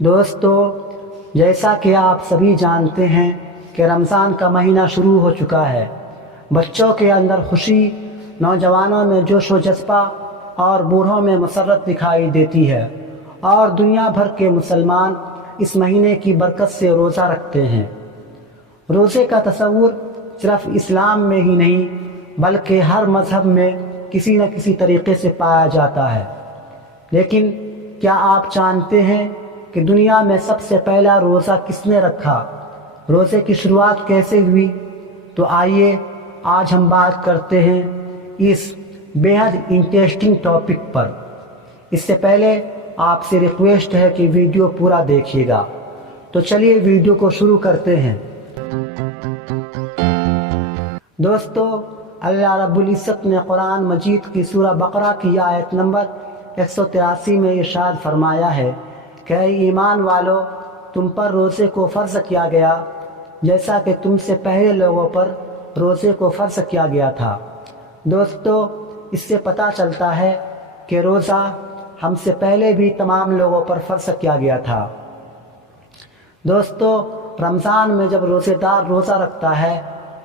دوستو، جیسا کہ آپ سبھی جانتے ہیں کہ رمضان کا مہینہ شروع ہو چکا ہے۔ بچوں کے اندر خوشی، نوجوانوں میں جوش و جذبہ اور بوڑھوں میں مسرت دکھائی دیتی ہے، اور دنیا بھر کے مسلمان اس مہینے کی برکت سے روزہ رکھتے ہیں۔ روزے کا تصور صرف اسلام میں ہی نہیں بلکہ ہر مذہب میں کسی نہ کسی طریقے سے پایا جاتا ہے۔ لیکن کیا آپ جانتے ہیں کہ دنیا میں سب سے پہلا روزہ کس نے رکھا؟ روزے کی شروعات کیسے ہوئی؟ تو آئیے آج ہم بات کرتے ہیں اس بے حد انٹرسٹنگ ٹاپک پر۔ اس سے پہلے آپ سے ریکویسٹ ہے کہ ویڈیو پورا دیکھیے گا۔ تو چلیے ویڈیو کو شروع کرتے ہیں۔ دوستو، اللہ رب العزت نے قرآن مجید کی سورہ بقرہ کی آیت نمبر 183 میں ارشاد فرمایا ہے کہ اے ایمان والو، تم پر روزے کو فرض کیا گیا جیسا کہ تم سے پہلے لوگوں پر روزے کو فرض کیا گیا تھا۔ دوستو، اس سے پتہ چلتا ہے کہ روزہ ہم سے پہلے بھی تمام لوگوں پر فرض کیا گیا تھا۔ دوستو، رمضان میں جب روزے دار روزہ رکھتا ہے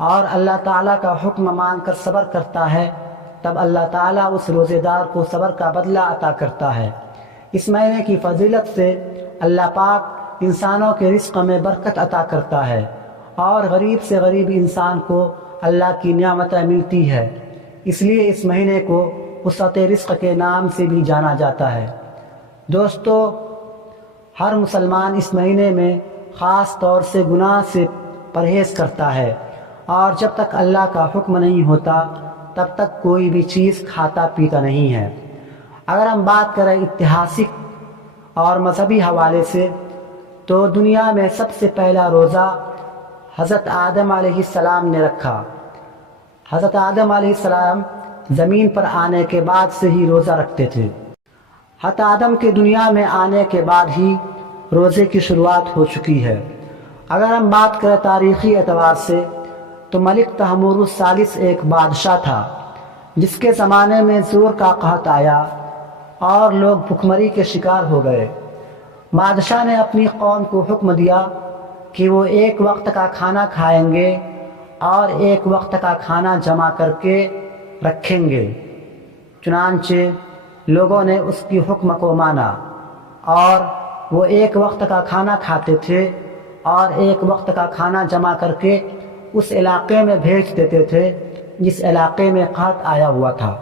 اور اللہ تعالیٰ کا حکم مان کر صبر کرتا ہے، تب اللہ تعالیٰ اس روزے دار کو صبر کا بدلہ عطا کرتا ہے۔ اس مہینے کی فضیلت سے اللہ پاک انسانوں کے رزق میں برکت عطا کرتا ہے، اور غریب سے غریب انسان کو اللہ کی نعمتیں ملتی ہے۔ اس لیے اس مہینے کو وسعت رزق کے نام سے بھی جانا جاتا ہے۔ دوستو، ہر مسلمان اس مہینے میں خاص طور سے گناہ سے پرہیز کرتا ہے، اور جب تک اللہ کا حکم نہیں ہوتا تب تک کوئی بھی چیز کھاتا پیتا نہیں ہے۔ اگر ہم بات کریں اتہاسک اور مذہبی حوالے سے، تو دنیا میں سب سے پہلا روزہ حضرت آدم علیہ السلام نے رکھا۔ حضرت آدم علیہ السلام زمین پر آنے کے بعد سے ہی روزہ رکھتے تھے۔ حضرت آدم کے دنیا میں آنے کے بعد ہی روزے کی شروعات ہو چکی ہے۔ اگر ہم بات کریں تاریخی اعتبار سے، تو ملک تحمور الثالث ایک بادشاہ تھا جس کے زمانے میں زور کا قحط آیا اور لوگ بھوکمری کے شکار ہو گئے۔ بادشاہ نے اپنی قوم کو حکم دیا کہ وہ ایک وقت کا کھانا کھائیں گے اور ایک وقت کا کھانا جمع کر کے رکھیں گے۔ چنانچہ لوگوں نے اس کی حکم کو مانا، اور وہ ایک وقت کا کھانا کھاتے تھے اور ایک وقت کا کھانا جمع کر کے اس علاقے میں بھیج دیتے تھے جس علاقے میں قحط آیا ہوا تھا۔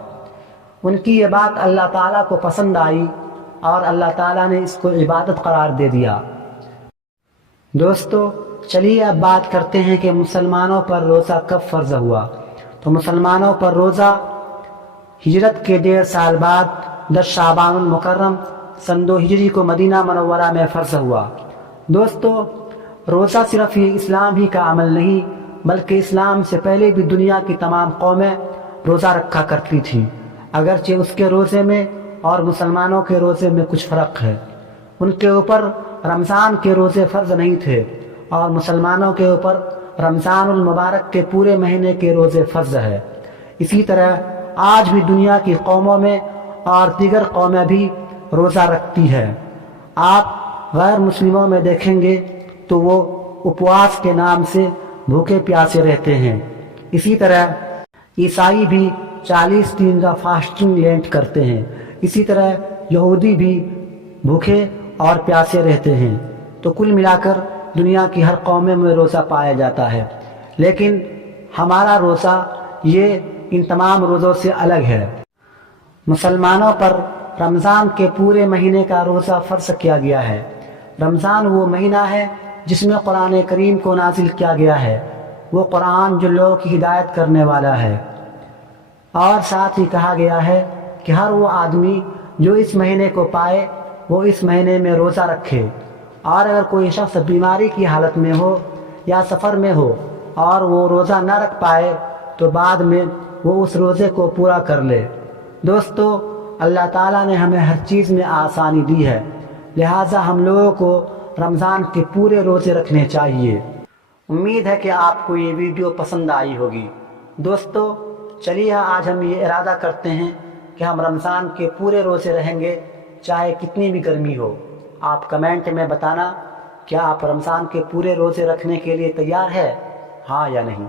ان کی یہ بات اللہ تعالیٰ کو پسند آئی، اور اللہ تعالیٰ نے اس کو عبادت قرار دے دیا۔ دوستو، چلیے اب بات کرتے ہیں کہ مسلمانوں پر روزہ کب فرض ہوا۔ تو مسلمانوں پر روزہ ہجرت کے 1.5 سال بعد 10 شعبان المکرم سن 2 ہجری کو مدینہ منورہ میں فرض ہوا۔ دوستو، روزہ صرف یہ اسلام ہی کا عمل نہیں بلکہ اسلام سے پہلے بھی دنیا کی تمام قومیں روزہ رکھا کرتی تھیں، اگرچہ اس کے روزے میں اور مسلمانوں کے روزے میں کچھ فرق ہے۔ ان کے اوپر رمضان کے روزے فرض نہیں تھے، اور مسلمانوں کے اوپر رمضان المبارک کے پورے مہینے کے روزے فرض ہے۔ اسی طرح آج بھی دنیا کی قوموں میں اور دیگر قومیں بھی روزہ رکھتی ہے۔ آپ غیر مسلموں میں دیکھیں گے تو وہ اپواس کے نام سے بھوکے پیاسے رہتے ہیں۔ اسی طرح عیسائی بھی 40 دن کا فاسٹنگ لینٹ کرتے ہیں۔ اسی طرح یہودی بھی بھوکے اور پیاسے رہتے ہیں۔ تو کل ملا کر دنیا کی ہر قوم میں روزہ پایا جاتا ہے، لیکن ہمارا روزہ یہ ان تمام روزوں سے الگ ہے۔ مسلمانوں پر رمضان کے پورے مہینے کا روزہ فرض کیا گیا ہے۔ رمضان وہ مہینہ ہے جس میں قرآن کریم کو نازل کیا گیا ہے، وہ قرآن جو لوگوں کی ہدایت کرنے والا ہے۔ اور ساتھ ہی کہا گیا ہے کہ ہر وہ آدمی جو اس مہینے کو پائے وہ اس مہینے میں روزہ رکھے، اور اگر کوئی شخص بیماری کی حالت میں ہو یا سفر میں ہو اور وہ روزہ نہ رکھ پائے تو بعد میں وہ اس روزے کو پورا کر لے۔ دوستو، اللہ تعالیٰ نے ہمیں ہر چیز میں آسانی دی ہے، لہٰذا ہم لوگوں کو رمضان کے پورے روزے رکھنے چاہیے۔ امید ہے کہ آپ کو یہ ویڈیو پسند آئی ہوگی۔ دوستو، چلیے آج ہم یہ ارادہ کرتے ہیں کہ ہم رمضان کے پورے روزے رہیں گے، چاہے کتنی بھی گرمی ہو۔ آپ کمنٹ میں بتانا کیا آپ رمضان کے پورے روزے رکھنے کے لیے تیار ہے، ہاں یا نہیں۔